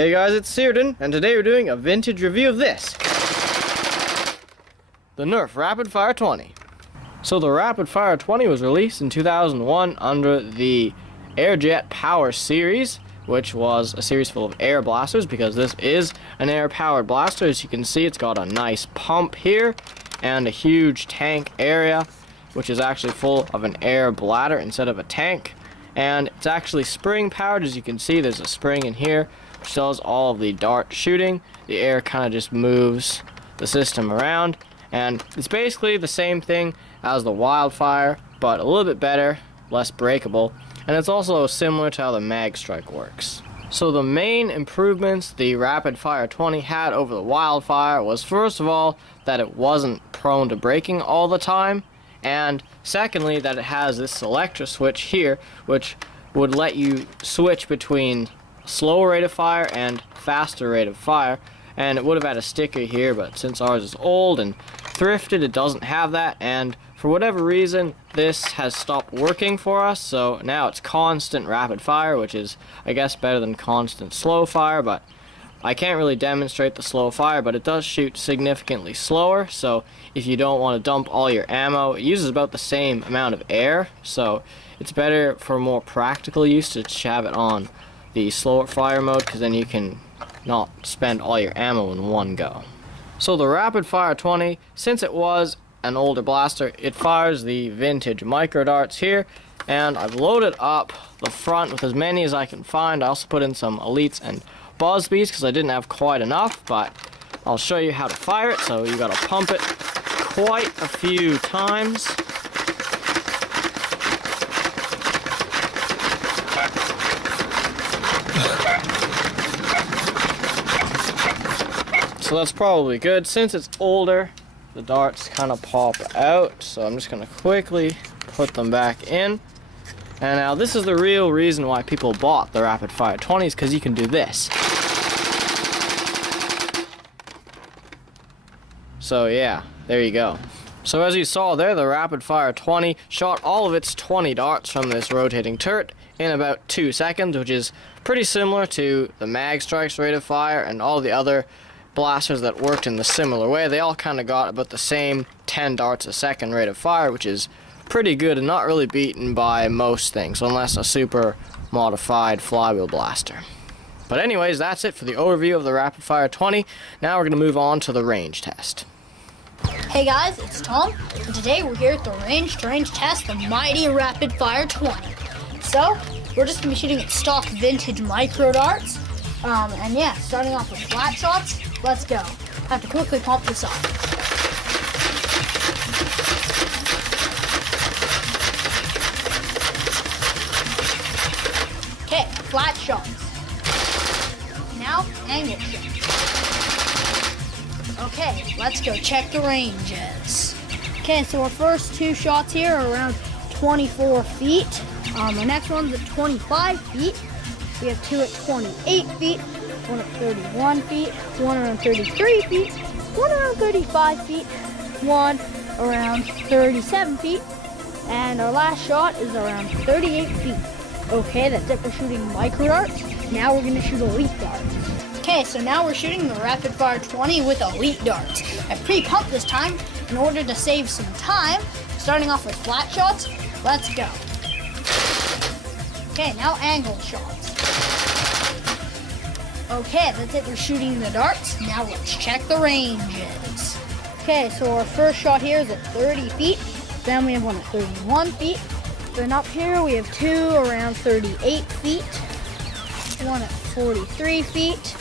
Hey guys, it's Searden, and today we're doing a vintage review of this. The Nerf Rapid Fire 20. So the Rapid Fire 20 was released in 2001 under the Airjet Power series, which was a series full of air blasters because this is an air-powered blaster. As you can see, it's got a nice pump here and a huge tank area, which is actually full of an air bladder instead of a tank. And it's actually spring-powered. As you can see, there's a spring in here, which does all of the dart shooting. The air kind of just moves the system around, and it's basically the same thing as the Wildfire, but a little bit better, less breakable, and it's also similar to how the Mag Strike works. So the main improvements the Rapid Fire 20 had over the Wildfire was, first of all, that it wasn't prone to breaking all the time, and secondly, that it has this selector switch here, which would let you switch between slower rate of fire and faster rate of fire. And it would have had a sticker here, but since ours is old and thrifted, it doesn't have that, and for whatever reason this has stopped working for us. So now it's constant rapid fire, which is, I guess, better than constant slow fire, but I can't really demonstrate the slow fire, but it does shoot significantly slower. So if you don't want to dump all your ammo, it uses about the same amount of air, so it's better for more practical use to have it on the slower fire mode, because then you can not spend all your ammo in one go. So the Rapid Fire 20, since it was an older blaster, it fires the vintage micro darts here, and I've loaded up the front with as many as I can find. I also put in some elites and Busbies because I didn't have quite enough, but I'll show you how to fire it. So you gotta pump it quite a few times. So that's probably good. Since it's older, the darts kind of pop out, so I'm just gonna quickly put them back in. And now this is the real reason why people bought the Rapid Fire 20s, because you can do this. So yeah, there you go. So as you saw there, the Rapid Fire 20 shot all of its 20 darts from this rotating turret in about 2 seconds, which is pretty similar to the Mag Strike's rate of fire and all the other blasters that worked in the similar way. They all kind of got about the same 10 darts a second rate of fire, which is pretty good and not really beaten by most things, unless a super modified flywheel blaster. But anyways, that's it for the overview of the Rapid Fire 20. Now we're going to move on to the range test. Hey guys, it's Tom, and today we're here at the range to test the mighty Rapid Fire 20. So, we're just going to be shooting at stock vintage micro darts. And yeah, starting off with flat shots, let's go. I have to quickly pump this up. Okay, flat shots. Now, angle shots. Okay, let's go check the ranges. Okay, so our first two shots here are around 24 feet. Our next one's at 25 feet. We have two at 28 feet, one at 31 feet, one around 33 feet, one around 35 feet, one around 37 feet, and our last shot is around 38 feet. Okay, that's it for shooting micro darts. Now we're going to shoot elite darts. Okay, so now we're shooting the Rapid Fire 20 with elite darts. I pre-pumped this time in order to save some time. Starting off with flat shots, let's go. Okay, now angle shots. Okay, that's it for shooting the darts. Now let's check the ranges. Okay, so our first shot here is at 30 feet. Then we have one at 31 feet. Then up here we have two around 38 feet. One at 43 feet.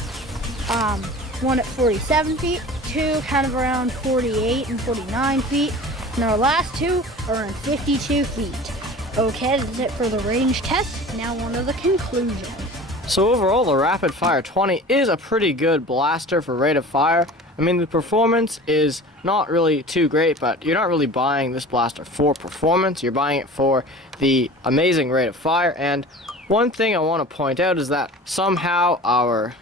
One at 47 feet. Two kind of around 48 and 49 feet. And our last two are around 52 feet. Okay, that's it for the range test. Now on to the conclusion. So overall, the Rapid Fire 20 is a pretty good blaster for rate of fire. I mean, the performance is not really too great, but you're not really buying this blaster for performance. You're buying it for the amazing rate of fire. And one thing I want to point out is that somehow our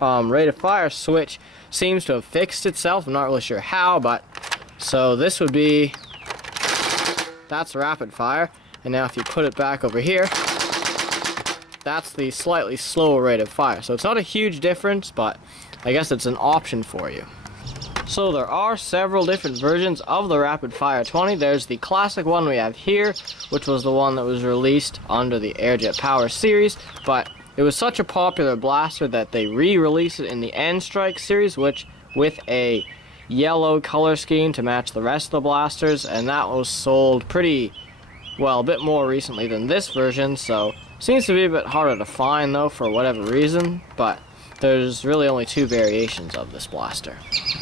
rate of fire switch seems to have fixed itself. I'm not really sure how, but so this would be, that's rapid fire. And now if you put it back over here, that's the slightly slower rate of fire. So it's not a huge difference, but I guess it's an option for you. So there are several different versions of the Rapid Fire 20. There's the classic one we have here, which was the one that was released under the Airjet Power series, but it was such a popular blaster that they re-released it in the N-Strike series, which with a yellow color scheme to match the rest of the blasters, and that was sold pretty, well, a bit more recently than this version, so seems to be a bit harder to find though for whatever reason, but there's really only 2 variations of this blaster.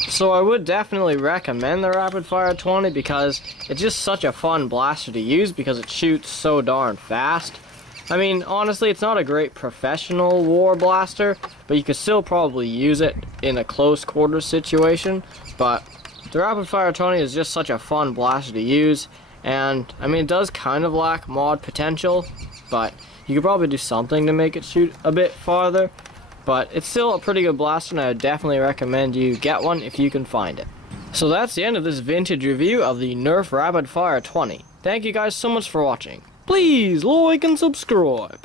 So I would definitely recommend the Rapid Fire 20 because it's just such a fun blaster to use because it shoots so darn fast. I mean, honestly, it's not a great professional war blaster, but you could still probably use it in a close quarters situation. But the Rapid Fire 20 is just such a fun blaster to use, and I mean, it does kind of lack mod potential, but you could probably do something to make it shoot a bit farther. But it's still a pretty good blaster, and I would definitely recommend you get one if you can find it. So that's the end of this vintage review of the Nerf Rapid Fire 20. Thank you guys so much for watching. Please like and subscribe.